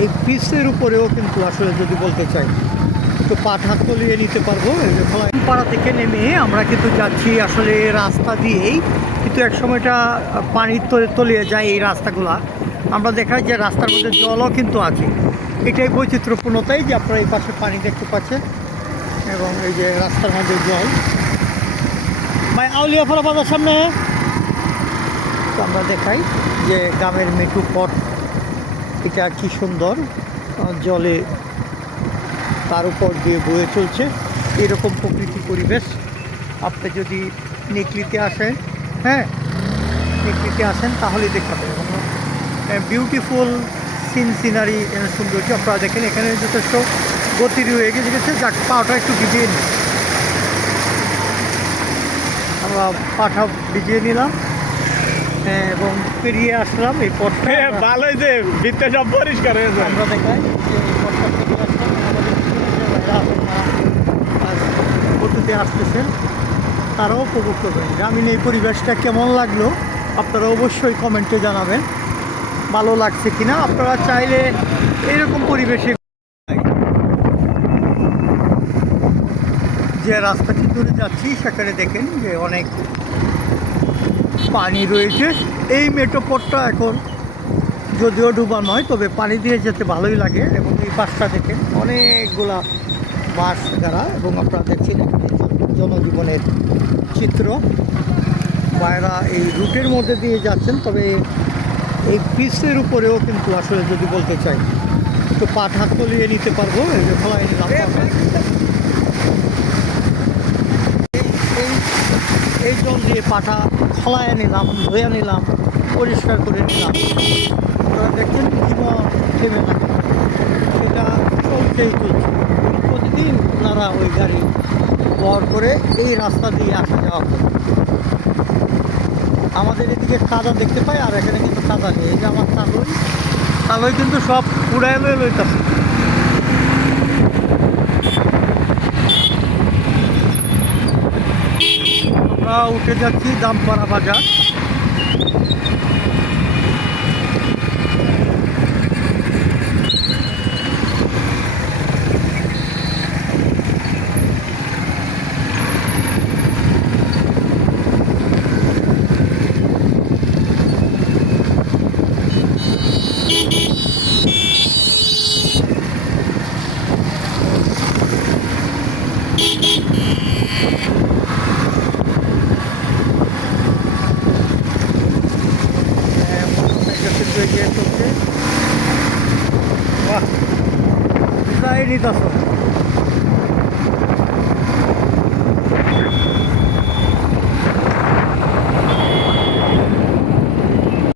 এই পিচের উপরেও কিন্তু আসলে যদি বলতে চাই একটু পাঠা তলিয়ে নিতে পারবো। পাড়া থেকে নেমে আমরা কিন্তু যাচ্ছি আসলে এই রাস্তা দিয়েই, কিন্তু এক সময়টা পানির তলিয়ে যায় এই রাস্তাগুলা। আমরা দেখাই যে রাস্তার মধ্যে জলও কিন্তু আছে। এটাই বৈচিত্র্যপূর্ণতাই যে আপনারা এই পাশে পানি দেখতে পাচ্ছেন এবং এই যে রাস্তার মধ্যে জল। ভাই আউলিয়াপাড়া বাজার সামনে তো আমরা দেখাই যে গ্রামের মেঠু পথ, এটা কি সুন্দর জলে তার উপর দিয়ে বয়ে চলছে। এরকম প্রকৃতি পরিবেশ আপনি যদি নেকলিতে আসেন, হ্যাঁ নেকলিতে আসেন তাহলে দেখতে পাবেন বিউটিফুল সিনারি সৌন্দর্য। আপনারা দেখেন এখানে যথেষ্ট গতি রয়ে গেছে। যাক পাটা একটু ভিজিয়ে নিই, আমরা পাটা ভিজিয়ে নিলাম এবং পেরিয়ে আসলাম এই পথটা। ভালোই যে ভিতরে সব পরিষ্কার হয়ে যায়। আমরা দেখাই যে এই পথটা পেরিয়ে আসলাম, আমাদের গতিতে আসতেছেন তারাও উপভোগ করবেন। গ্রামীণ এই পরিবেশটা কেমন লাগলো আপনারা অবশ্যই কমেন্টে জানাবেন, ভালো লাগছে কিনা। আপনারা চাইলে এরকম পরিবেশে যে রাস্তাটি ধরে যাচ্ছি সেখানে দেখেন যে অনেক পানি রয়েছে। এই মেঠো পথটা এখন যদিও ডুবা নয়, তবে পানি দিয়ে যেতে ভালোই লাগে। এবং এই পাশটা দেখেন অনেকগুলা বাস গাড়া, এবং আপনারা দেখছেন জনজীবনের চিত্র। বাইরা এই রুটের মধ্যে দিয়ে যাচ্ছেন, তবে এই পিচের উপরেও কিন্তু আসলে যদি বলতে চাই একটু পাঠা তলিয়ে নিতে পারবো। এই যে খোলাই নিলাম, এই জল দিয়ে পাঠা খোলায় নিলাম, ধুয়ে নিলাম, পরিষ্কার করে নিলাম। আপনারা দেখছেন জীবন থেমে না, সেটা চলতেই চলছে। প্রতিদিন ওনারা ওই গাড়ি বহর করে এই রাস্তা দিয়ে আসা যাওয়া করে। আমাদের এদিকে কাদা দেখতে পাই, আর এখানে কিন্তু কাদা নেই। এই যে আমার তালই কিন্তু সব উড়ায় লইতেছে। আমরা উঠে যাচ্ছি দামপাড়া বাজার। এগিয়ে চলছে, বাহ নিতাস